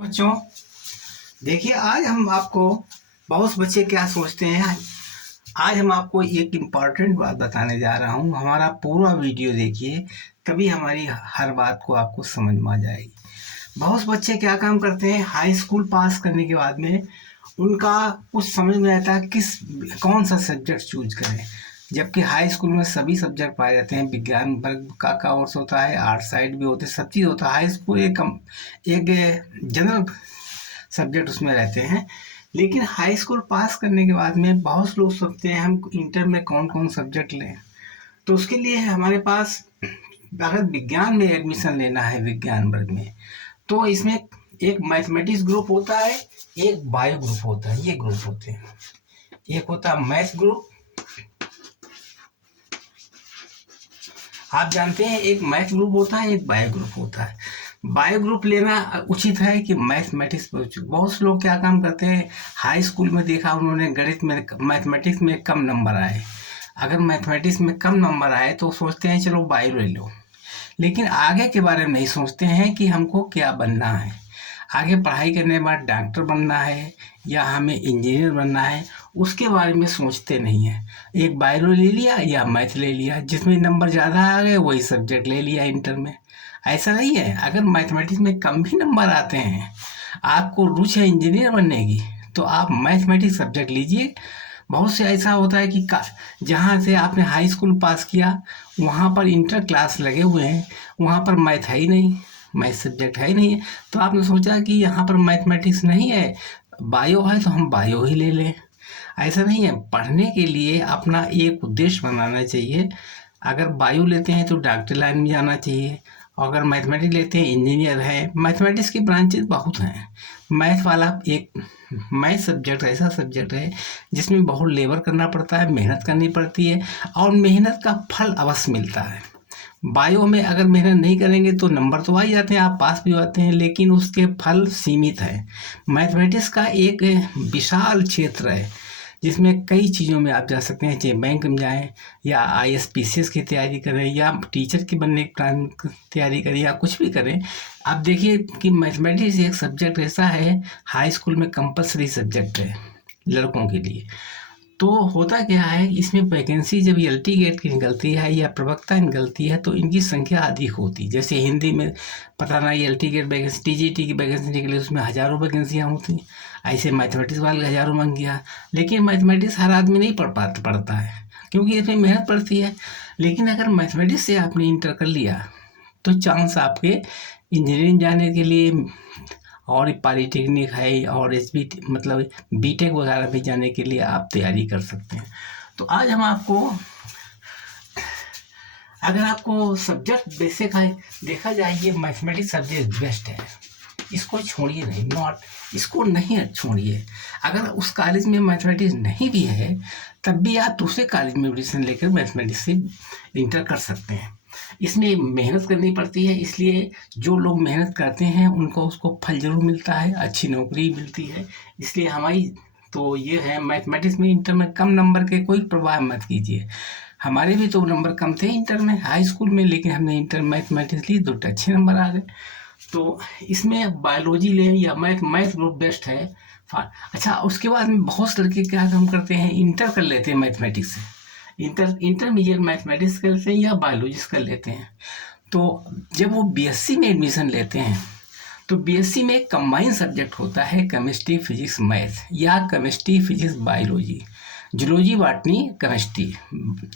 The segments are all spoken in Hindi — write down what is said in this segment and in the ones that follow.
बच्चों, देखिए आज हम आपको बहुत बच्चे क्या सोचते हैं। आज हम आपको एक इम्पॉर्टेंट बात बताने जा रहा हूँ। हमारा पूरा वीडियो देखिए, तभी हमारी हर बात को आपको समझ में आ जाएगी। बहुत बच्चे क्या काम करते हैं, हाई स्कूल पास करने के बाद में उनका कुछ समझ में आता है कौन सा सब्जेक्ट चूज करें। जबकि हाई स्कूल में सभी सब्जेक्ट पाए जाते हैं। विज्ञान वर्ग का कोर्स होता है, आर्ट साइड भी होते हैं, सब चीज़ होता है। हाई स्कूल एक जनरल सब्जेक्ट उसमें रहते हैं। लेकिन हाई स्कूल पास करने के बाद में बहुत लोग सोचते हैं हम इंटर में कौन कौन सब्जेक्ट लें। तो उसके लिए हमारे पास, अगर विज्ञान में एडमिशन लेना है विज्ञान वर्ग में, तो इसमें एक मैथमेटिक्स ग्रुप होता है, एक बायो ग्रुप होता है। ये ग्रुप होते हैं, एक होता है मैथ ग्रुप। आप जानते हैं एक मैथ ग्रुप होता है, एक बायो ग्रुप होता है। बायो ग्रुप लेना उचित है कि मैथमेटिक्स पर उचित। बहुत से लोग क्या काम करते हैं, हाई स्कूल में देखा उन्होंने गणित में, मैथमेटिक्स में कम नंबर आए। अगर मैथमेटिक्स में कम नंबर आए तो सोचते हैं चलो बायो ले लो, लेकिन आगे के बारे में नहीं सोचते हैं कि हमको क्या बनना है। आगे पढ़ाई करने के बाद डॉक्टर बनना है या हमें इंजीनियर बनना है, उसके बारे में सोचते नहीं है। एक बायो ले लिया या मैथ ले लिया, जिसमें नंबर ज़्यादा आ गए वही सब्जेक्ट ले लिया इंटर में। ऐसा नहीं है। अगर मैथमेटिक्स में कम भी नंबर आते हैं, आपको रुचि है इंजीनियर बनने की, तो आप मैथमेटिक्स सब्जेक्ट लीजिए। बहुत से ऐसा होता है कि जहाँ से आपने हाई स्कूल पास किया वहाँ पर इंटर क्लास लगे हुए हैं, वहाँ पर मैथ है ही नहीं, मैथ सब्जेक्ट है ही नहीं है। तो आपने सोचा कि यहाँ पर मैथमेटिक्स नहीं है, बायो है, तो हम बायो ही ले लें। ऐसा नहीं है। पढ़ने के लिए अपना एक उद्देश्य बनाना चाहिए। अगर बायो लेते हैं तो डॉक्टर लाइन में जाना चाहिए, और अगर मैथमेटिक्स लेते हैं इंजीनियर है। मैथमेटिक्स की ब्रांचेस बहुत हैं। मैथ वाला एक मैथ सब्जेक्ट ऐसा सब्जेक्ट है जिसमें बहुत लेबर करना पड़ता है, मेहनत करनी पड़ती है, और मेहनत का फल अवश्य मिलता है। बायो में अगर मेहनत नहीं करेंगे तो नंबर तो आ ही जाते हैं, आप पास भी होते हैं, लेकिन उसके फल सीमित हैं। मैथमेटिक्स का एक विशाल क्षेत्र है जिसमें कई चीज़ों में आप जा सकते हैं, चाहे बैंक में जाएं या IAS PCS की तैयारी करें या टीचर की बनने की तैयारी करें या कुछ भी करें। आप देखिए कि मैथमेटिक्स एक सब्जेक्ट ऐसा है, हाई स्कूल में कंपलसरी सब्जेक्ट है लड़कों के लिए। तो होता क्या है, इसमें वैकेंसी जब LT गेट की निकलती है या प्रवक्ता निकलती है तो इनकी संख्या अधिक होती है। जैसे हिंदी में पता नहीं LT गेट वैकेंसी, TGT की वैकेंसी निकली, उसमें हज़ारों वैकेंसियाँ होती। ऐसे मैथमेटिक्स वाले हज़ारों मांग गया। लेकिन मैथमेटिक्स हर आदमी नहीं पढ़ता है, क्योंकि इसमें मेहनत पड़ती है। लेकिन अगर मैथमेटिक्स से आपने इंटर कर लिया तो चांस आपके इंजीनियरिंग जाने के लिए, और पॉलीटेक्निक है, और SBT मतलब BTech वगैरह भी जाने के लिए आप तैयारी कर सकते हैं। तो आज हम आपको, अगर आपको सब्जेक्ट बेसिक है देखा जाए, ये मैथमेटिक्स सब्जेक्ट बेस्ट है, इसको छोड़िए नहीं, नॉट इसको नहीं छोड़िए। अगर उस कॉलेज में मैथमेटिक्स नहीं भी है तब भी आप दूसरे कॉलेज में एडमिशन लेकर मैथमेटिक्स से इंटर कर सकते हैं। इसमें मेहनत करनी पड़ती है, इसलिए जो लोग मेहनत करते हैं उनको उसको फल जरूर मिलता है, अच्छी नौकरी मिलती है। इसलिए हमारी तो ये है, मैथमेटिक्स में इंटर में कम नंबर के कोई परवाह मत कीजिए। हमारे भी तो नंबर कम थे इंटर में, हाई स्कूल में, लेकिन हमने इंटर मैथमेटिक्स ली तो अच्छे नंबर आ गए। तो इसमें बायोलॉजी लें या मैथ ग्रुप बेस्ट है। अच्छा, उसके बाद में बहुत से लड़के क्या काम करते हैं, इंटर कर लेते हैं मैथमेटिक्स से, इंटरमीडिएट मैथमेटिक्स कर लेते हैं या बायोलॉजिस्ट कर लेते हैं। तो जब वो BSc में एडमिशन लेते हैं तो BSc में एक कंबाइन सब्जेक्ट होता है, केमिस्ट्री फिजिक्स मैथ, या chemistry physics biology, zoology botany chemistry.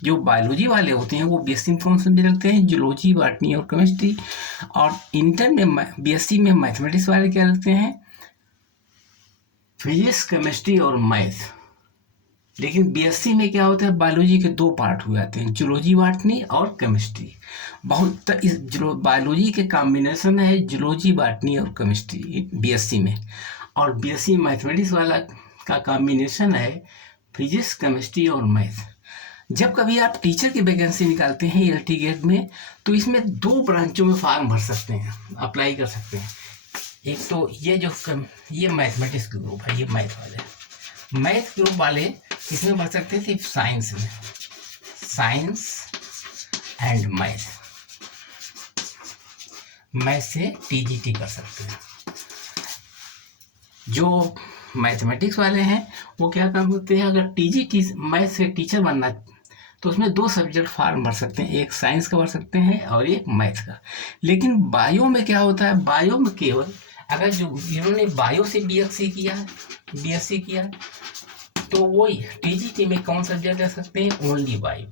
जो बायोलॉजी वाले होते हैं वो BSc में कौन सब्जेक्ट रखते हैं, जूलॉजी बॉटनी और केमिस्ट्री। और इंटर में BSc में मैथमेटिक्स वाले क्या रखते हैं, फिजिक्स केमिस्ट्री और मैथ। लेकिन BSc में क्या होता है, बायोलॉजी के 2 पार्ट हो जाते हैं, जूलॉजी बॉटनी और केमिस्ट्री। बहुत इस बायोलॉजी के कॉम्बिनेशन है जूलॉजी बॉटनी और केमिस्ट्री BSc में, और BSc मैथमेटिक्स वाला का कॉम्बिनेशन है फिजिक्स केमिस्ट्री और मैथ। जब कभी आप टीचर की वैकेंसी निकालते हैं LT गेट में, तो इसमें 2 ब्रांचों में फॉर्म भर सकते हैं, अप्लाई कर सकते हैं। एक तो ये मैथमेटिक्स का ग्रुप है, ये मैथ ग्रुप वाले इसमें भर सकते थे, साइंस में, साइंस एंड मैथ से TGT कर सकते हैं। जो मैथमेटिक्स वाले हैं वो क्या काम करते हैं, अगर टीजी मैथ से टीचर बनना तो उसमें 2 सब्जेक्ट फॉर्म भर सकते हैं, एक साइंस का भर सकते हैं और एक मैथ का। लेकिन बायो में क्या होता है, बायो में केवल अगर जो जिन्होंने बायो से बीएससी किया तो वही टीजीटी में कौन सब्जेक्ट ले सकते हैं, ओनली बायो।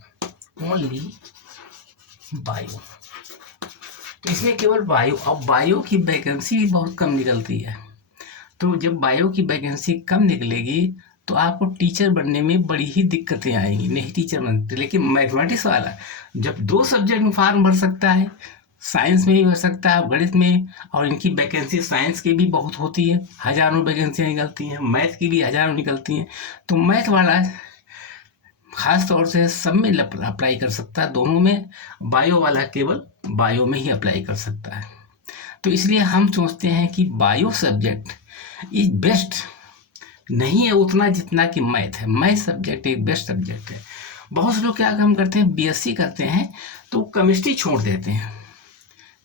तो इसमें केवल बायो। अब बायो की वैकेंसी भी बहुत कम निकलती है, तो जब बायो की वैकेंसी कम निकलेगी तो आपको टीचर बनने में बड़ी ही दिक्कतें आएंगी, नहीं टीचर बनते। लेकिन मैथमेटिक्स वाला जब 2 सब्जेक्ट में फॉर्म भर सकता है, साइंस में भी भर सकता है, गणित में, और इनकी वैकेंसी साइंस की भी बहुत होती है, हज़ारों वैकेंसियाँ निकलती हैं, मैथ की भी हज़ारों निकलती हैं, तो मैथ वाला खास तौर से सब में अप्लाई कर सकता है, दोनों में। बायो वाला केवल बायो में ही अप्लाई कर सकता है। तो इसलिए हम सोचते हैं कि बायो सब्जेक्ट इज बेस्ट नहीं है उतना जितना कि मैथ है। मैथ सब्जेक्ट एक बेस्ट सब्जेक्ट है। बहुत से लोग क्या काम करते हैं, बीएससी करते हैं तो केमिस्ट्री छोड़ देते हैं।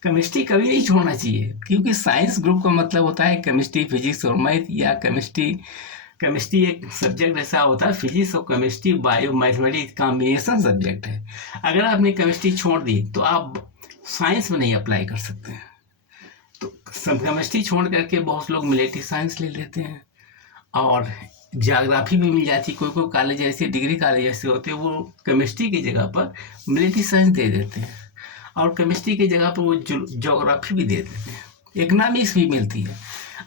केमिस्ट्री कभी नहीं छोड़ना चाहिए, क्योंकि साइंस ग्रुप का मतलब होता है केमिस्ट्री, फिजिक्स और मैथ, या केमिस्ट्री एक सब्जेक्ट ऐसा होता है, फिजिक्स और chemistry bio mathematics combination subject है। अगर आपने केमिस्ट्री छोड़ दी तो आप साइंस में नहीं अप्लाई कर सकते। तो केमिस्ट्री छोड़ करके बहुत लोग मिलिट्री साइंस ले लेते हैं, और जियोग्राफी भी मिल जाती है। कोई कॉलेज ऐसे, डिग्री कॉलेज ऐसे होते हैं, वो केमिस्ट्री की जगह पर मिलिट्री साइंस दे देते हैं, और केमिस्ट्री की जगह पर वो जियोग्राफी भी दे देते हैं, इकोनॉमिक्स भी मिलती है।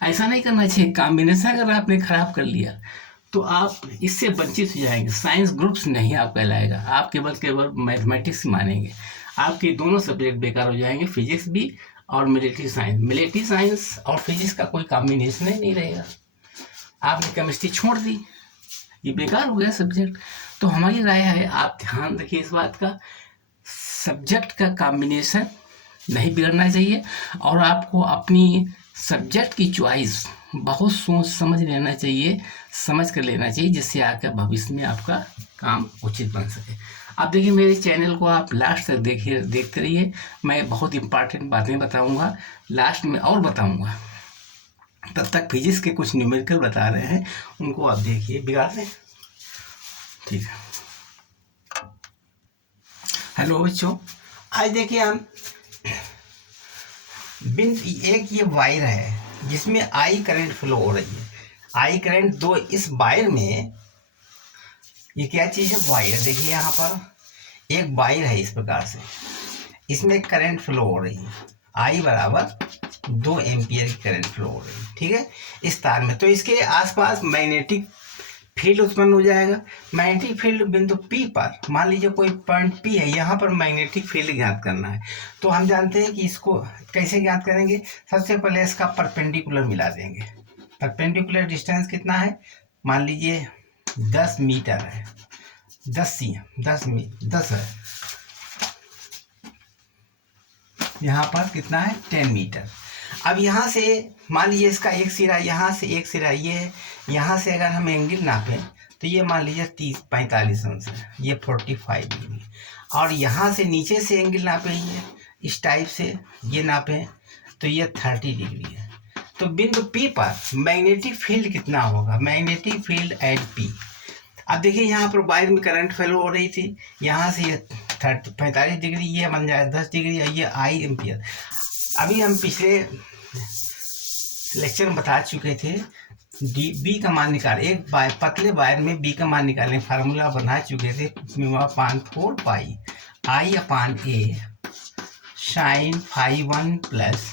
ऐसा नहीं करना चाहिए। कॉम्बिनेशन अगर आपने खराब कर लिया तो आप इससे वंचित हो जाएंगे। साइंस ग्रुप्स नहीं आप कहलाएगा, आप केवल मैथमेटिक्स मानेंगे, आपके दोनों सब्जेक्ट बेकार हो जाएंगे, फिजिक्स भी और मिलिट्री साइंस और फिजिक्स का कोई कॉम्बिनेशन ही नहीं रहेगा। आपने केमिस्ट्री छोड़ दी, ये बेकार हो गया सब्जेक्ट। तो हमारी राय है आप ध्यान रखिए इस बात का, सब्जेक्ट का कॉम्बिनेशन नहीं बिगड़ना चाहिए, और आपको अपनी सब्जेक्ट की चॉइस बहुत सोच समझ लेना चाहिए, समझ कर लेना चाहिए, जिससे आकर भविष्य में आपका काम उचित बन सके। अब देखिए मेरे चैनल को आप लास्ट तक देखते रहिए, मैं बहुत इंपॉर्टेंट बातें बताऊंगा, लास्ट में और बताऊंगा। तब तक फिजिक्स के कुछ न्यूमेरिकल बता रहे हैं, उनको आप देखिए, बिगाड़ दें, ठीक है। हेलो बच्चों, आज देखिए हम एक ये वायर है जिसमें आई करंट फ्लो हो रही है। आई करंट दो, इस वायर में ये क्या चीज़ है, वायर। देखिए यहाँ पर एक वायर है, इस प्रकार से इसमें करंट फ्लो हो रही है, आई बराबर 2 एम्पियर की करंट फ्लो हो रही है, ठीक है, इस तार में। तो इसके आसपास मैग्नेटिक फील्ड उत्पन्न हो जाएगा। मैग्नेटिक फील्ड बिंदु P पर, मान लीजिए कोई पॉइंट P है, यहाँ पर मैग्नेटिक फील्ड ज्ञात करना है। तो हम जानते हैं कि इसको कैसे ज्ञात करेंगे। सबसे पहले इसका परपेंडिकुलर मिला देंगे। परपेंडिकुलर डिस्टेंस कितना है, मान लीजिए 10 मीटर है, 10 है, यहाँ पर कितना है 10 मीटर। अब यहाँ से मान लीजिए इसका एक सिरा, यहाँ से एक सिरा ये है, यहाँ से अगर हम एंगल नापें तो ये मान लीजिए 45 अंश है, ये 45 डिग्री। और यहाँ से नीचे से एंगल नापें, ये इस टाइप से ये नापें तो ये 30 डिग्री है। तो बिंदु P पर मैग्नेटिक फील्ड कितना होगा, मैग्नेटिक फील्ड एट P। अब देखिए यहाँ पर वायर में करंट फ्लो हो रही थी, यहाँ से ये 45 डिग्री, ये बन जाए 10 डिग्री, ये आई एम्पियर। अभी हम पिछले लेक्चर में बता चुके थे, बी का मान निकाल, एक पतले वायर में बी का मान निकालने फार्मूला बना चुके थे, 4 pi I upon a sign φ1 plus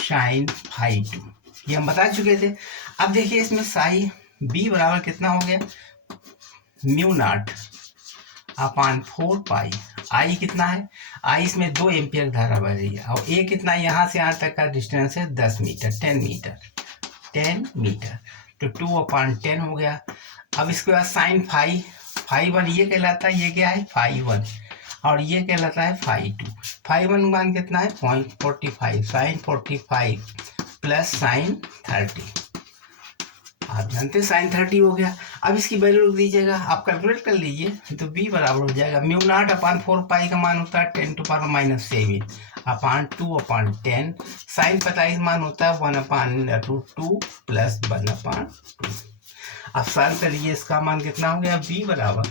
sign φ2, ये हम बता चुके थे। अब देखिए इसमें साई बी बराबर कितना हो गया, म्यू नॉट अपान 4 पाई, आई कितना है, आई इसमें 2 एम्पियर धारा बह रही है, और ए कितना, यहाँ से यहाँ तक का डिस्टेंस है 10 मीटर, 10 मीटर, तो 2/10 हो गया। अब इसके बाद साइन φ1 ये कहलाता है, ये क्या है φ1, और ये कहलाता है φ2। φ1 मान कितना है 0.45, साइन 45 प्लस साइन 30, आप जानते हैं साइन 30 हो गया। अब इसकी वैल्यू लिख दीजिएगा, आप कैलकुलेट कर लीजिए तो b बराबर हो जाएगा म्यू नॉट अपान 4 पाई का मान होता है 10 to power minus 7 upon 2 upon 10। Sine 45 मान होता है 1 अपान √2 प्लस 1 अपान 2। अब सॉल्व करिए, इसका मान कितना हो गया, b बराबर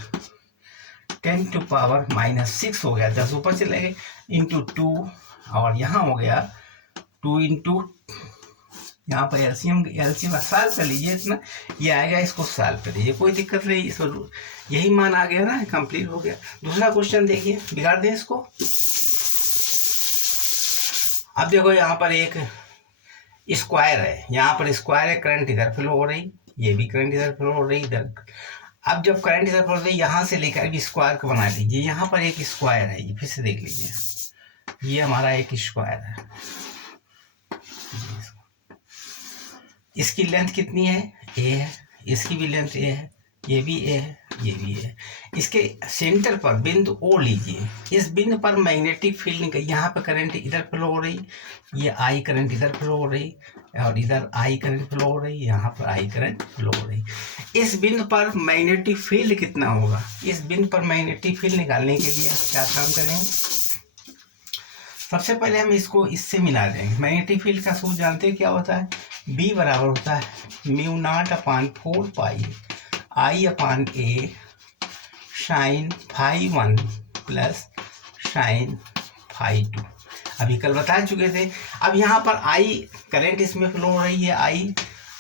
10 टू पावर माइनस 6 हो गया, 10 ऊपर चले गए, इंटू 2 और यहाँ हो गया 2 इंटू, यहाँ पर एलसीएम सॉल्व कर लीजिए, इतना ये आएगा, इसको सॉल्व करिए, कोई दिक्कत नहीं, इसको यही मान आ गया ना, कंप्लीट हो गया। दूसरा क्वेश्चन देखिए, बिगाड़ दें इसको। अब देखो यहाँ पर एक स्क्वायर है, यहाँ पर स्क्वायर है, करंट इधर फ्लो हो रही, ये भी करंट इधर फ्लो हो रही इधर। अब जब करंट इधर फ्लो हो रही, यहाँ से लेकर भी स्क्वायर को बना लीजिए। यहाँ पर एक स्क्वायर है, ये फिर से देख लीजिए, ये हमारा एक स्क्वायर है, इसकी लेंथ कितनी है, ए है, इसकी भी लेंथ ए है, ये भी ए है, ये भी है। इसके सेंटर पर बिंदु ओ लीजिए, इस बिंदु पर मैग्नेटिक फील्ड निकल, यहाँ पर करंट इधर फ्लो हो रही, ये आई करंट इधर फ्लो हो रही और इधर आई करंट फ्लो हो रही, यहाँ पर आई करंट फ्लो हो रही। इस बिंदु पर मैग्नेटिक फील्ड कितना होगा, इस बिंदु पर मैग्नेटिक फील्ड निकालने के लिए क्या काम करेंगे, सबसे पहले हम इसको इससे मिला देंगे। मैग्नेटिक फील्ड का सूत्र जानते हैं क्या होता है, B बराबर होता है mu naught upon 4 pi I upon a sine phi 1 plus sine phi 2। अभी कल बता चुके थे। अब यहाँ पर आई करंट इसमें फ्लो हो रही है, आई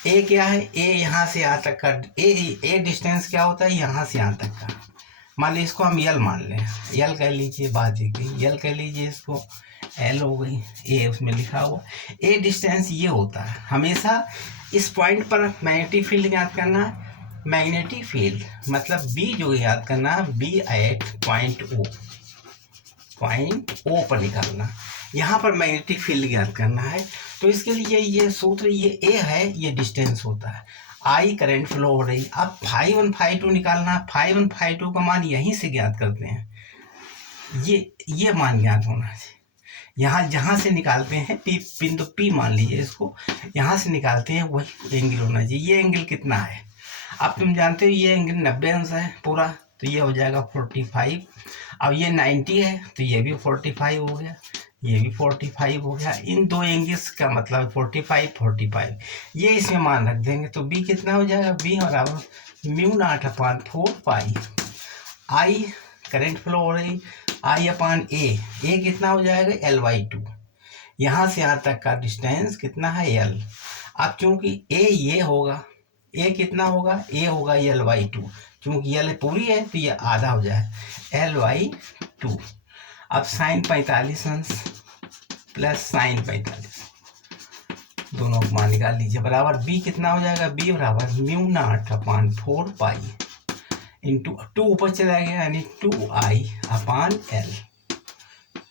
ए क्या है, ए यहाँ से यहाँ तक का ए डिस्टेंस क्या होता है, यहाँ से यहाँ तक का, मान लीजिए इसको हम यल मान लें, यल कह लीजिए, बात यल कह लीजिए, इसको एल हो गई, ए उसमें लिखा हुआ, ए डिस्टेंस ये होता है। हमेशा इस पॉइंट पर मैग्नेटिक फील्ड याद करना है, मैग्नेटिक फील्ड मतलब बी जो याद करना है, बी एट पॉइंट ओ पर निकालना, यहाँ पर मैग्नेटिक फील्ड याद करना है। तो इसके लिए ये सूत्र, ये ए है, ये डिस्टेंस होता है, आई करंट फ्लो हो रही। अब फाई 1 फाई 2 निकालना, फाई 1 फाई 2 का मान यहीं से ज्ञात करते हैं, ये मान ज्ञात होना चाहिए। यहाँ जहाँ से निकालते हैं बिंदु P मान लीजिए इसको, यहाँ से निकालते हैं वही एंगल होना चाहिए। ये एंगल कितना है, अब तुम जानते हो ये एंगल 90 अंश है पूरा, तो ये हो जाएगा 45। अब ये 90 है तो ये भी 45 हो गया, ये भी 45 हो गया। इन दो एंगल्स का मतलब 45 ये इसमें मान रख देंगे, तो B कितना हो जाएगा, B बराबर mu naught upon 4 pi I current flow हो रही, आई अपान ए कितना हो जाएगा, L/2। यहाँ से यहाँ तक का डिस्टेंस कितना है, L। अब चूंकि ए ये होगा, ए कितना होगा, ए होगा L/2, चूंकि L पूरी है तो ये आधा हो जाए L/2। अब साइन 45 अंश प्लस साइन 45, दोनों को मान निकाल लीजिए, बराबर B कितना हो जाएगा, B बराबर mu naught upon 4 pi into 2 ऊपर चला गया, यानी 2i अपान L,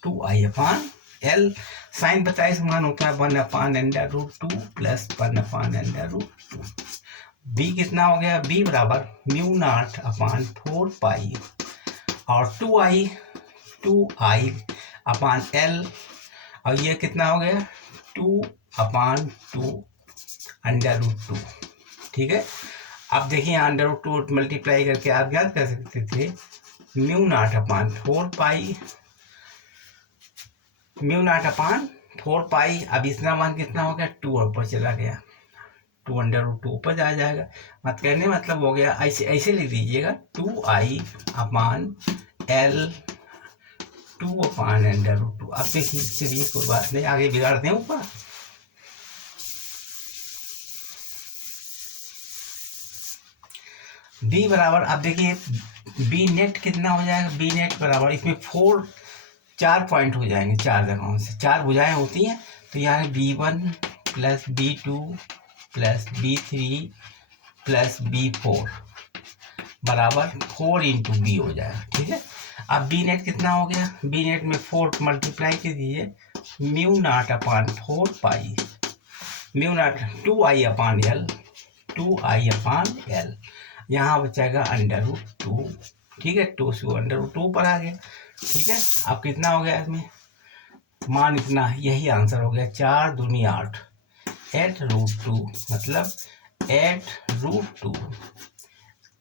2i अपान L। साइन 45 मान होता है 1 अपान √2 प्लस 1 अपान √2। B कितना हो गया, B बराबर म्यू नॉट अपान 4 पाई और 2i अपान L, और ये कितना हो गया 2 अपान 2 √2। ठीक है, अब देखिए यहाँ √2 मल्टीप्लाई करके आप याद कर सकते थे, म्यू नॉट अपान 4 पाई, म्यू नॉट अपान 4 पाई। अब इसका मान कितना हो गया, 2 ऊपर चला गया, 2 √2 ऊपर आ जाएगा, मत कहने मतलब हो गया, ऐसे लिख दीजिएगा 2i अपान L, 2 अपान √2। अब देखिए चलिए कोई बात नहीं, आगे बिगाड़ दें ऊपर। B बराबर, अब देखिए B नेट कितना हो जाएगा, B नेट बराबर, इसमें 4 पॉइंट हो जाएंगे, 4 जगहों से 4 भुजाएं होती हैं, तो यहाँ B1 plus B2 plus B3 plus B4 बराबर 4 इंटू B हो जाएगा। ठीक है, अब B नेट कितना हो गया, B नेट में 4 मल्टीप्लाई कर दीजिए, म्यू नॉट अपान 4 पाई, म्यू नॉट 2i अपान L, 2i अपान L, यहाँ बचेगा √2। ठीक है, 2 से √2 पर आ गया। ठीक है, अब कितना हो गया इसमें मान, इतना, यही आंसर हो गया, 4 दूनी 8 8 √2 मतलब 8√2,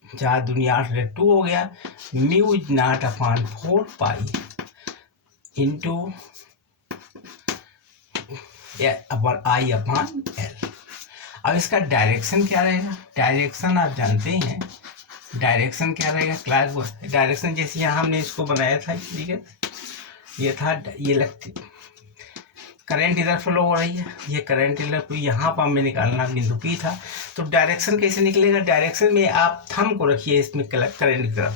4 दूनी 8 2 हो गया, mu is not upon 4 pi into upon I upon L. अब इसका डायरेक्शन क्या रहेगा? डायरेक्शन आप जानते हैं, डायरेक्शन क्या रहेगा क्लास? डायरेक्शन जैसे यहाँ हमने इसको बनाया था, ठीक है, ये था, ये लगती करंट इधर फ्लो हो रही है, ये करंट इधर यहाँ पर हमें निकालना बिंदु P था। तो डायरेक्शन कैसे निकलेगा? डायरेक्शन में आप थंब को रखिए इसमें करंट की तरफ,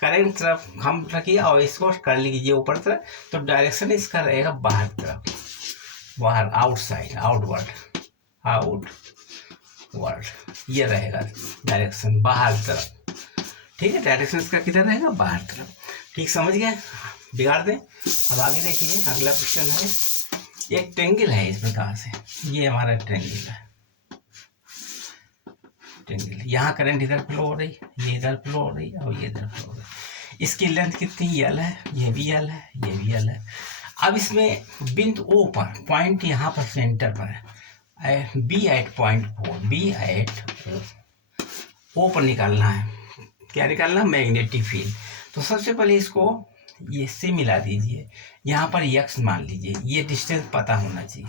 करंट तरफ हम रखिए और इसको कर लीजिए ऊपर तरफ, तो डायरेक्शन इसका रहेगा बाहर तरफ, बाहर, आउटसाइड, आउटवर्ड, ये रहेगा डायरेक्शन बाहर तरफ, ठीक है। डायरेक्शन इसका किधर रहेगा? बाहर तरफ, ठीक, समझ गए? बिगाड़ दें। अब आगे देखिए, अगला क्वेश्चन है, एक ट्रेंगल है इसमें, कहाँ से, ये हमारा ट्रेंगल है, ट्रेंगल, यहाँ करंट इधर फ्लो हो रही, ये इधर फ्लो हो रही और ये इधर फ्लो हो रही। इसकी लेंथ कितनी? एल है, ये भी एल है, ये भी एल है। अब इसमें बिंदु ओ पर, पॉइंट यहाँ पर सेंटर पर है, B at point 4, B at O पर निकालना है। क्या निकालना? Magnetic field. तो सबसे पहले इसको ये से मिला दीजिए, यहाँ पर यक्स मान लीजिए, ये डिस्टेंस पता होना चाहिए,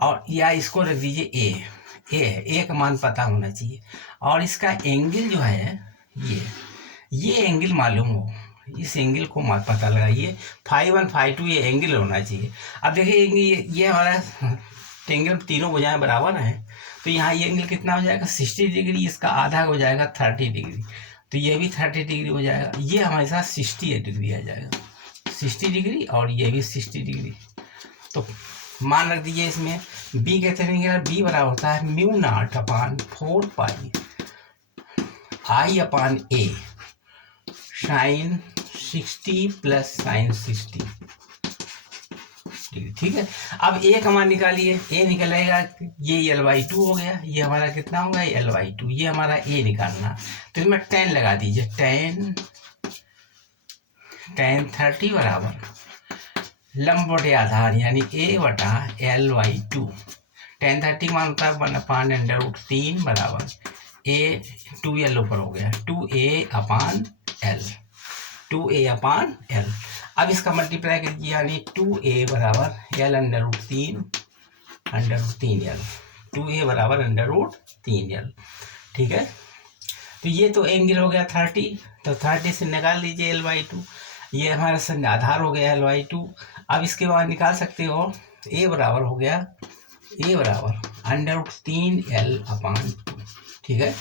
और या इसको रख दीजिए ए का मान पता होना चाहिए, और इसका एंगल जो है ये एंगल मालूम हो, इस एंगल को पता लगाइए, φ1 φ2 ये एंगल होना चाहिए। अब देखिए ये हमारा एंगल तीनों भुजाएं बराबर हैं, तो यहाँ ये एंगल कितना हो जाएगा? 60 डिग्री, इसका आधा हो जाएगा 30 डिग्री, तो ये भी 30 डिग्री हो जाएगा, ये हमारे साथ 68 डिग्री आ जाएगा, 60 डिग्री और ये भी 60 डिग्री। तो मान रख दीजिए इसमें बी कहते हैं, बी बराबर होता है mu naught upon 4 pi I upon A sign 60 plus sign 60, ठीक है। अब ए का मान निकालिए, ए निकलेगा, ये L/2 हो गया, ये हमारा कितना होगा? L/2, ये हमारा ए निकालना, तो इसमें 10 लगा दीजिए, 10 30 बराबर लंब बटे आधार यानी a बटा L/2, 10 30 मान होता है 1/√3 बराबर a 2l ऊपर हो गया, 2a अपॉन l। अब इसका मल्टीप्लाई कीजिए, यानी 2a बराबर l/3 √3l, 2a बराबर √3l, ठीक है। तो ये तो एंगल हो गया 30, तो 30 से निकाल लीजिए L/2, ये हमारा संग आधार हो गया L/2। अब इसके बाद निकाल सकते हो, a बराबर हो गया, a बराबर √3l अपॉन 2, ठीक है।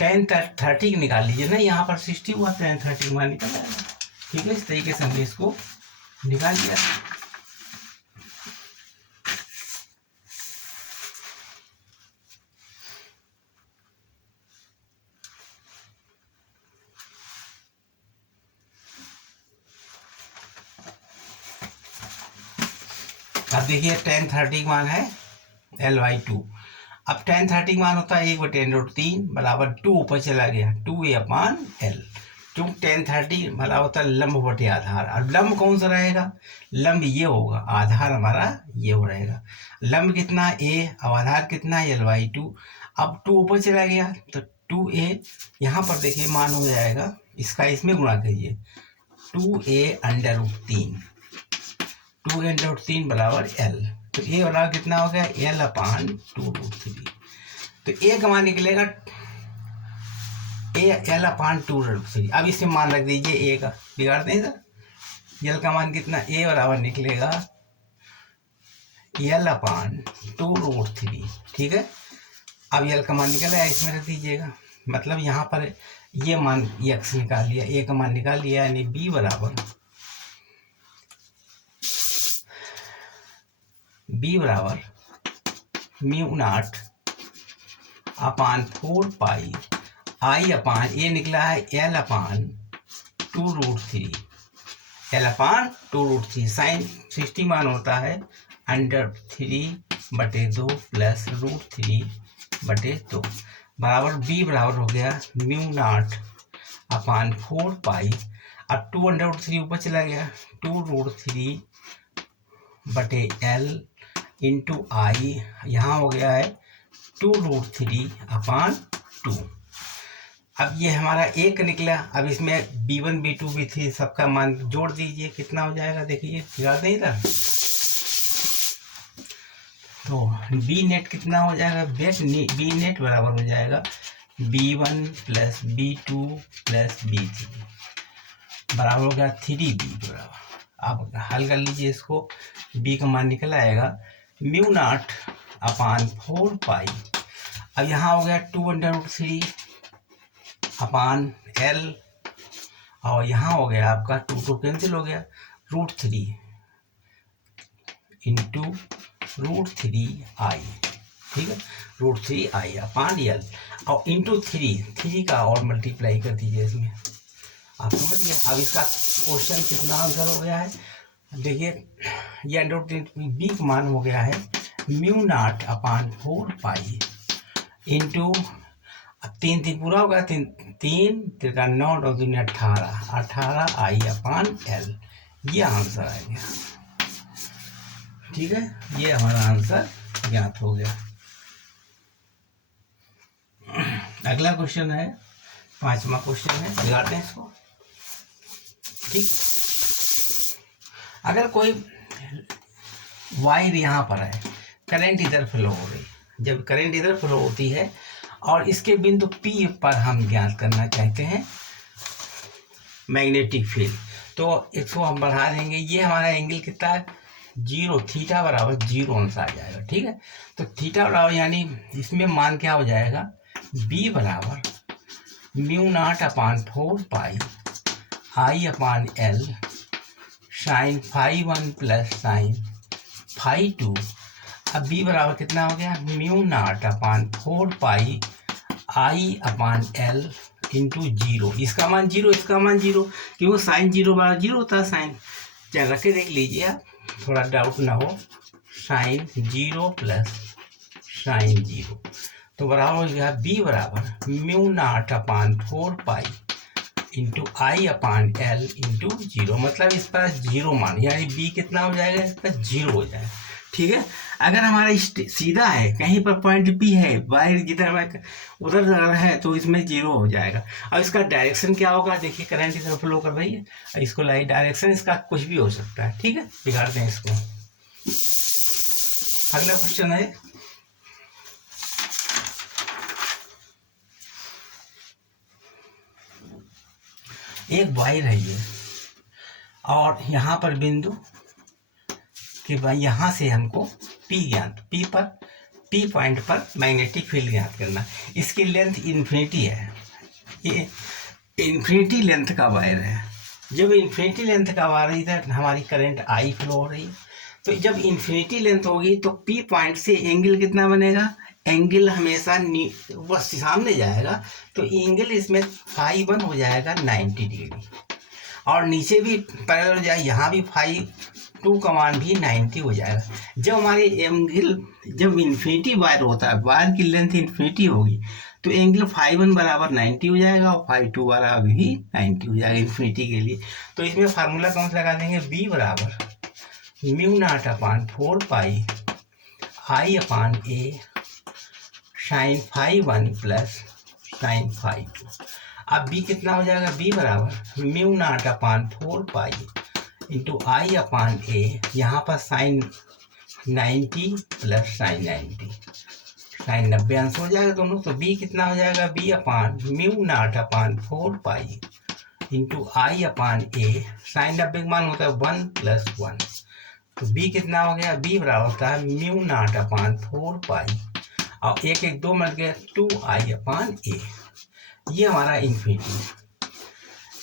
10 30 निकाल लीजिए ना, यहाँ पर 60 हुआ, 10 30 मान निकल आएगा, ठीक है। इस तरीके से हमने इसको निकाल लिया। अब देखिए 10 30 मान है L/2, अब 10 30 मान होता है 1/10√3 बराबर 2 ऊपर चला गया, 2a अपॉन l, 10 30 बराबर होता है लंब बटे आधार। अब लंब कौन सा रहेगा? लंब ये होगा, आधार हमारा ये हो रहेगा, लंब कितना a, अब आधार कितना L/2, अब 2 ऊपर चला गया तो 2a, यहाँ पर देखिए मान हो जाएगा, इसका इसमें गुणा करिए, 2a√3, 2a√3 बराबर l, तो a बराबर कितना हो गया? l अपॉन 2√3, तो a का मान निकलेगा l अपॉन 2√3। अब इसमें मान रख दीजिए a का, बिगाड़ दें सर, l का मान कितना? a बराबर निकलेगा l अपॉन 2√3, ठीक है। अब l का मान निकल आया, इसमें रख दीजिएगा, मतलब यहाँ पर ये मान x निकाल लिया, a का मान निकाल लिया, यानी b बराबर mu naught upon 4 pi I upon a निकला है l upon 2√3, l upon 2√3, sine 60 मान होता है √3/2 प्लस √3/2 बराबर b बराबर हो गया म्यू नॉट अपॉन 4 पाई, अब 2√3 ऊपर चला गया, 2√3/l इंटू आई, यहाँ हो गया है 2√3/2। अब ये हमारा एक निकला। अब इसमें B1 B2 B3 सबका मान जोड़ दीजिए, कितना हो जाएगा देखिए, याद नहीं था। तो बी नेट कितना हो जाएगा, बी नेट बराबर हो जाएगा B1 + B2 + B3 बराबर हो गया 3B बराबर। अब हल कर लीजिए इसको, B का मान निकल आएगा μ0/4π। अब यहाँ हो गया 2√3/L, और यहाँ हो गया आपका 2 कैंसिल हो गया, √3 इंटू √3i, ठीक है, √3i/L, और इंटू 3 का और मल्टीप्लाई कर दीजिए इसमें, आप समझ गए। अब इसका क्वेश्चन कितना आंसर हो गया है देखिए, ये बी का मान हो गया है μ0/4π इंटू 3 पूरा होगा, 3 3 9 और 2 18i/L, ये आंसर आ गया, ठीक है। ये हमारा आंसर ज्ञात हो गया। अगला क्वेश्चन है, 5वां क्वेश्चन है, बिगाड़ते हैं इसको, ठीक। अगर कोई वायर यहाँ पर है, करंट इधर फ्लो हो रही, जब करंट इधर फ्लो होती है और इसके बिंदु P पर हम ज्ञात करना चाहते हैं मैग्नेटिक फील्ड, तो इसको हम बढ़ा देंगे। ये हमारा एंगल कितना है, 0, थीटा बराबर 0 अंश आ जाएगा, ठीक है। तो थीटा बराबर यानी इसमें मान क्या हो जाएगा, B बराबर μ0/4π I/L sin φ1 + sin φ2। अब B बराबर कितना हो गया, μ0/4π I/L इंटू 0, इसका मान 0, इसका मान 0, क्योंकि साइन 0 बराबर 0 होता है। साइन चल रख के देख लीजिए आप, थोड़ा डाउट ना हो, साइन 0 + साइन 0, तो बराबर हो गया B बराबर μ0/4π इंटू I/L इंटू 0, मतलब इस पर 0 मान, यानी B कितना हो जाएगा, इस पर 0 हो जाएगा, ठीक है। अगर हमारा सीधा है, कहीं पर पॉइंट P है, वायर जिधर उधर है, तो इसमें 0 हो जाएगा। अब इसका डायरेक्शन क्या होगा देखिए, करंट इधर फ्लो कर रही है, इसको लाई डायरेक्शन इसका कुछ भी हो सकता है, ठीक है। बिगाड़ते हैं इसको। अगला क्वेश्चन है, एक वायर है ये, और यहाँ पर बिंदु कि भाई यहाँ से हमको P पॉइंट पर मैग्नेटिक फील्ड ज्ञात करना। इसकी लेंथ इन्फिनिटी है, ये इन्फिनिटी लेंथ का वायर है। जब इन्फिनिटी लेंथ का वायर, इधर हमारी करंट I फ्लो हो रही है, तो जब इन्फिनिटी लेंथ होगी तो P पॉइंट से एंगल कितना बनेगा, एंगल हमेशा बस सामने जाएगा, तो एंगल इसमें φ1 हो जाएगा 90 डिग्री, और नीचे भी पैरेलल हो जाएगा, यहाँ भी φ2 का मान भी 90 हो जाएगा। जब हमारी एंगल, जब इन्फिनिटी वायर होता है, वायर की लेंथ इन्फिनिटी होगी, तो एंगल φ1 बराबर 90 हो जाएगा और φ2 बराबर भी 90 हो जाएगा इन्फिनिटी के लिए। तो इसमें फार्मूला कौन सा लगा देंगे, B बराबर μ0/4π I/A sin φ1 + sin φ2। अब B कितना हो जाएगा, B बराबर μ0/4π इंटू I/A, यहाँ पर sin 90 + sin 90, sin 90 अंश हो जाएगा दोनों, तो B कितना हो जाएगा, B μ0/4π इंटू I/A, sin 90 का मान होता है 1 + 1, तो B कितना हो गया, B बराबर होता है μ0/4π, और 1 1 2 मिल गया 2I/A। ये हमारा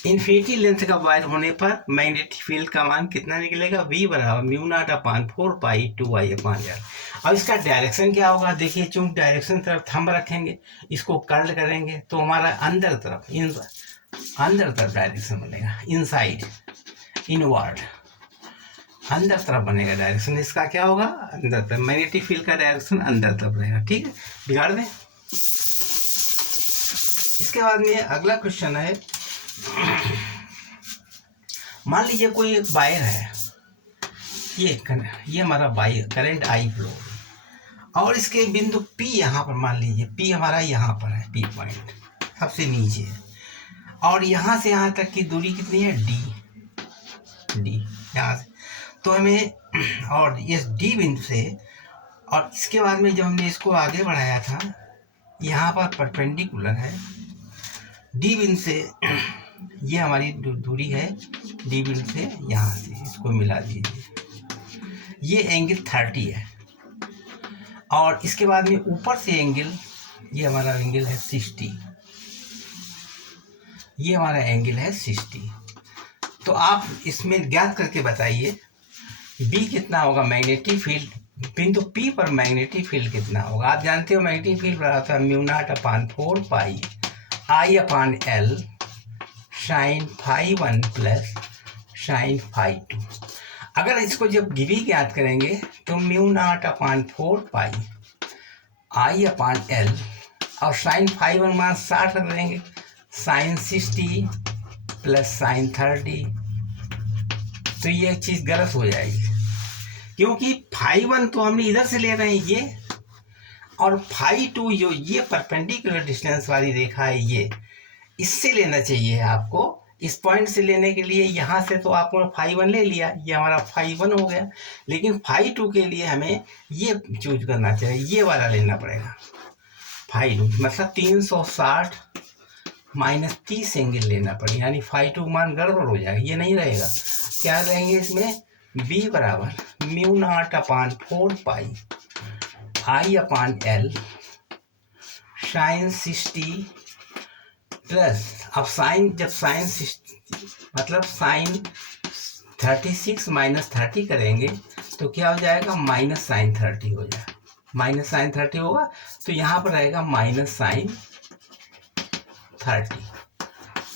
इन्फिनिटी लेंथ का वायर होने पर मैग्नेटिक फील्ड का मान कितना निकलेगा, V बराबर μ0/4π 2I/L। अब इसका डायरेक्शन क्या होगा देखिए, चूंकि डायरेक्शन तरफ थंब रखेंगे, इसको कर्ल करेंगे, तो हमारा अंदर तरफ डायरेक्शन बनेगा, इनसाइड, इनवर्ड, अंदर तरफ बनेगा डायरेक्शन। इसका क्या होगा, अंदर तरफ, मैग्नेटिक फील्ड का डायरेक्शन अंदर तरफ रहेगा, ठीक है। बिगाड़ दें। इसके बाद में अगला क्वेश्चन है, मान लीजिए कोई एक वायर है, ये हमारा वायर करंट I फ्लो, और इसके बिंदु P यहाँ पर मान लीजिए, P हमारा यहाँ पर है, P पॉइंट सबसे नीचे है, और यहाँ से यहाँ तक की दूरी कितनी है, D यहाँ से। तो हमें और इस D बिंदु से, और इसके बाद में जब हमने इसको आगे बढ़ाया था, यहाँ पर परपेंडिकुलर है D बिंदु से, ये हमारी दूरी है D बिंदु से यहाँ से, इसको मिला दीजिए, ये एंगल 30 है। और इसके बाद में ऊपर से एंगल, ये हमारा एंगल है 60, ये हमारा एंगल है 60। तो आप इसमें ज्ञात करके बताइए बी कितना होगा, मैग्नेटिक फील्ड बिंदु P पर मैग्नेटिक फील्ड कितना होगा। आप जानते हो मैग्नेटिक फील्ड बड़ा होता है μ0/4 पाई I/L साइन φ1 प्लस साइन φ2। अगर इसको जब गिरी ज्ञात करेंगे तो μ0/4 पाई I/L और साइन φ1 मान 60 रख देंगे, साइन 60 प्लस साइन 30। तो ये चीज़ गलत हो जाएगी, क्योंकि φ1 तो हमने इधर से ले रहे हैं ये, और φ2 जो ये परपेंडिकुलर डिस्टेंस वाली रेखा है, ये इससे लेना चाहिए आपको। इस पॉइंट से लेने के लिए यहाँ से तो आपने φ1 ले लिया, ये हमारा φ1 हो गया, लेकिन φ2 के लिए हमें ये चूज करना चाहिए, ये वाला लेना पड़ेगा φ2, मतलब 360 माइनस 30 एंगल लेना पड़ेगा, यानी φ2 मान गड़बड़ हो जाएगा, ये नहीं रहेगा। क्या रहेंगे इसमें, B बराबर μ0/4 पाई I/L साइन 60 प्लस, अब साइन, जब साइन 60 मतलब साइन 36 माइनस 30 करेंगे तो क्या हो जाएगा, माइनस साइन 30 हो जाएगा, माइनस साइन 30 होगा, तो यहाँ पर रहेगा माइनस साइन 30।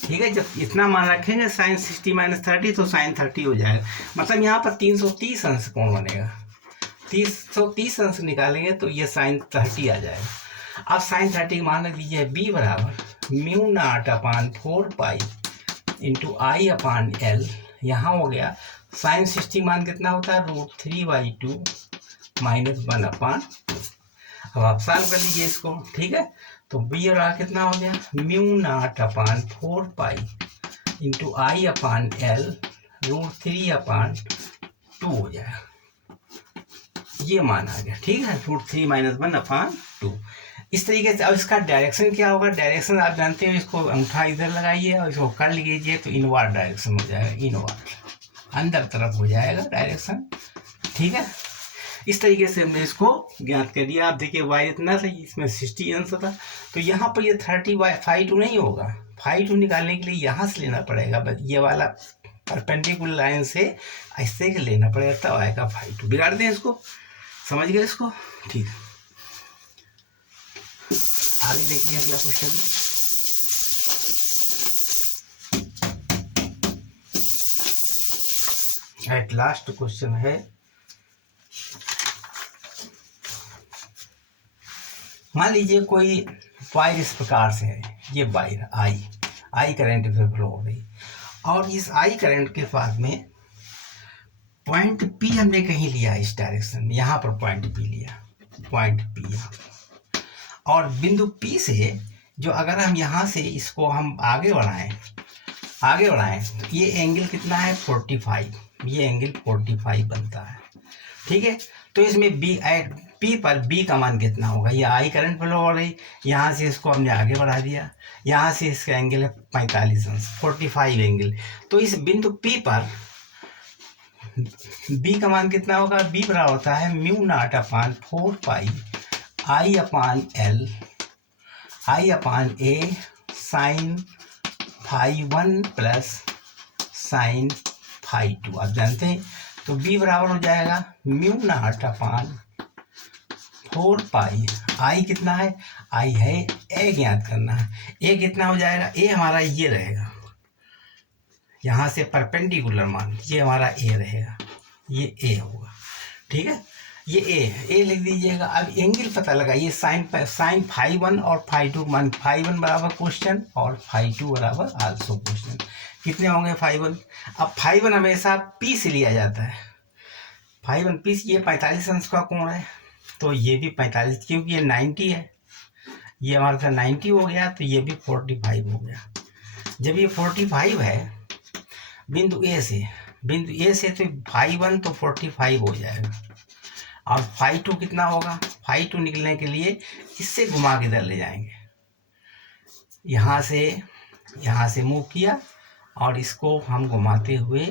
ठीक है, जब इतना मान रखेंगे साइन 60 माइनस 30 तो साइन 30 हो जाएगा, मतलब यहाँ पर 330 अंश कोण बनेगा, 330 अंश निकालेंगे तो ये साइन 30 आ जाएगा। अब साइन 30 मान रख दीजिए, B बराबर μ0/4 पाई इंटू I/L, यहाँ हो गया साइन 60 मान कितना होता है, √3/2 माइनस 1/2। अब आप सॉल्व कर लीजिए इसको, ठीक है। तो B और R कितना हो गया, μ0/4 पाई इंटू I/L √3/2 हो जाएगा, ये मान आ गया, ठीक है, √3 माइनस 1/2। इस तरीके से। अब इसका डायरेक्शन क्या होगा, डायरेक्शन आप जानते हो, इसको अंगूठा इधर लगाइए और इसको कर लीजिए तो इनवर्ड डायरेक्शन हो जाएगा, इनवर्ड अंदर तरफ हो जाएगा डायरेक्शन, ठीक है। इस तरीके से हमने इसको ज्ञात कर दिया। आप देखिए y इतना था, इसमें 60 अंश था, तो यहाँ पर ये 30/φ2 नहीं होगा, φ2 निकालने के लिए यहाँ से लेना पड़ेगा, बस ये वाला परपेंडिकुलर लाइन से ऐसे लेना पड़ेगा, तब आएगा φ2। बिगाड़ दें इसको, समझ गए इसको, ठीक है। आगे देखिए अगला क्वेश्चन, एट लास्ट क्वेश्चन है, मान लीजिए कोई वायर इस प्रकार से है, ये वायर आई करंट से फ्लो हो रही, और इस आई करंट के बाद में पॉइंट P हमने कहीं लिया इस डायरेक्शन में, यहाँ पर पॉइंट P लिया, पॉइंट P यहाँ, और बिंदु P से जो अगर हम यहाँ से इसको हम आगे बढ़ाएं तो ये एंगल कितना है, 45, ये एंगल 45 बनता है, ठीक है। तो इसमें P पर B का मान कितना होगा, ये आई करंट फ्लो हो रही, यहाँ से इसको हमने आगे बढ़ा दिया, यहाँ से इसका एंगल है 45 अंश, 45 एंगल। तो इस बिंदु P पर B का मान कितना होगा, B बराबर होता है μ0/4 पाई I/L I/A sign φ1 plus sign φ2। आप जानते हैं, तो B बराबर हो जाएगा μ0/4 पाई, I कितना है, I है A ज्ञात करना है, A कितना हो जाएगा, A हमारा ये रहेगा, यहाँ से परपेंडिकुलर मान, ये हमारा A रहेगा, ये A होगा, ठीक है, ये A लिख दीजिएगा। अब एंगल पता लगाइए, साइन φ1 और φ2 मान, φ1 बराबर क्वेश्चन और φ2 बराबर आल्सो क्वेश्चन, कितने होंगे φ1। अब φ1 हमेशा P से लिया जाता है, φ1 P से, ये 45 अंश का कोण है, तो ये भी 45, क्योंकि ये 90 है, ये हमारा था 90 हो गया, तो ये भी 45 हो गया। जब ये 45 है बिंदु ए से तो फाई 1 तो 45 हो जाएगा, और फाई 2 कितना होगा? फाई 2 निकलने के लिए इससे घुमा के इधर ले जाएंगे, यहाँ से मूव किया और इसको हम घुमाते हुए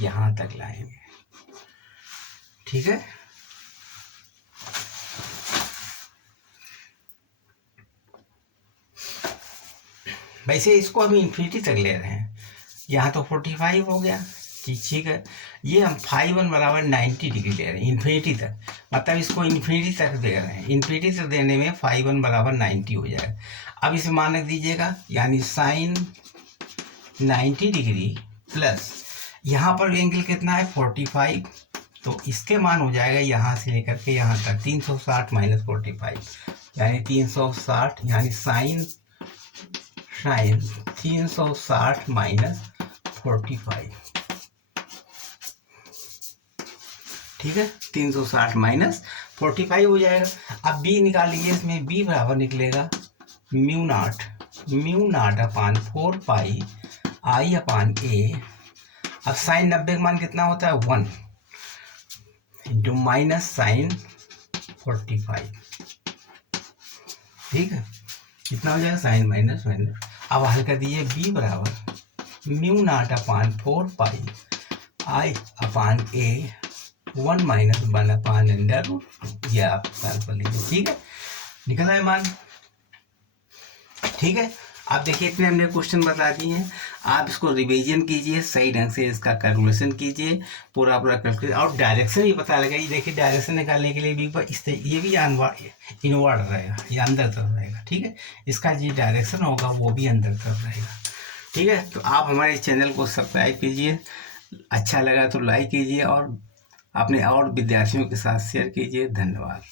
यहाँ तक लाएंगे। ठीक है, वैसे इसको हम इन्फिनिटी तक ले रहे हैं, यहाँ तो 45 हो गया। ठीक है, ये हम फाई 1 बराबर 90 डिग्री ले रहे हैं इन्फिनिटी तक, मतलब इसको इन्फिनिटी तक दे रहे हैं। इन्फिनिटी तक देने में फाई 1 बराबर 90 हो जाएगा। अब इसे मान रख दीजिएगा, यानी साइन 90 डिग्री प्लस यहाँ पर एंगल कितना है 45, तो इसके मान हो जाएगा यहाँ से लेकर के यहाँ तक 360 माइनस 45, यानी 360, यानी साइन 360 माइनस 45। ठीक है, 360 माइनस 45 हो जाएगा। अब b निकाल लीजिए, इसमें b बराबर निकलेगा mu naught upon 4 pi I upon ए। अब साइन 90 का मान कितना होता है 1 इंटू माइनस साइन 45। ठीक है, कितना हो जाएगा साइन माइनस। अब हल कर दीजिए, b बराबर mu naught upon 4 pi I upon A 1 minus 1 upon under root, ये आप सॉल्व कर लीजिए। ठीक है, निकल आए मान। ठीक है, आप देखिए इतने हमने क्वेश्चन बता दिए हैं, आप इसको रिवीजन कीजिए, सही ढंग से इसका कैलकुलेशन कीजिए, पूरा कैलकुलेशन, और डायरेक्शन भी पता लगा। ये देखिए डायरेक्शन निकालने के लिए भी ये भी इनवर्ड रहेगा, ये अंदर तरफ रहेगा। ठीक है, इसका जो डायरेक्शन होगा वो भी अंदर तरफ रहेगा। ठीक है, तो आप हमारे चैनल को सब्सक्राइब कीजिए, अच्छा लगा तो लाइक कीजिए और अपने और विद्यार्थियों के साथ शेयर कीजिए। धन्यवाद।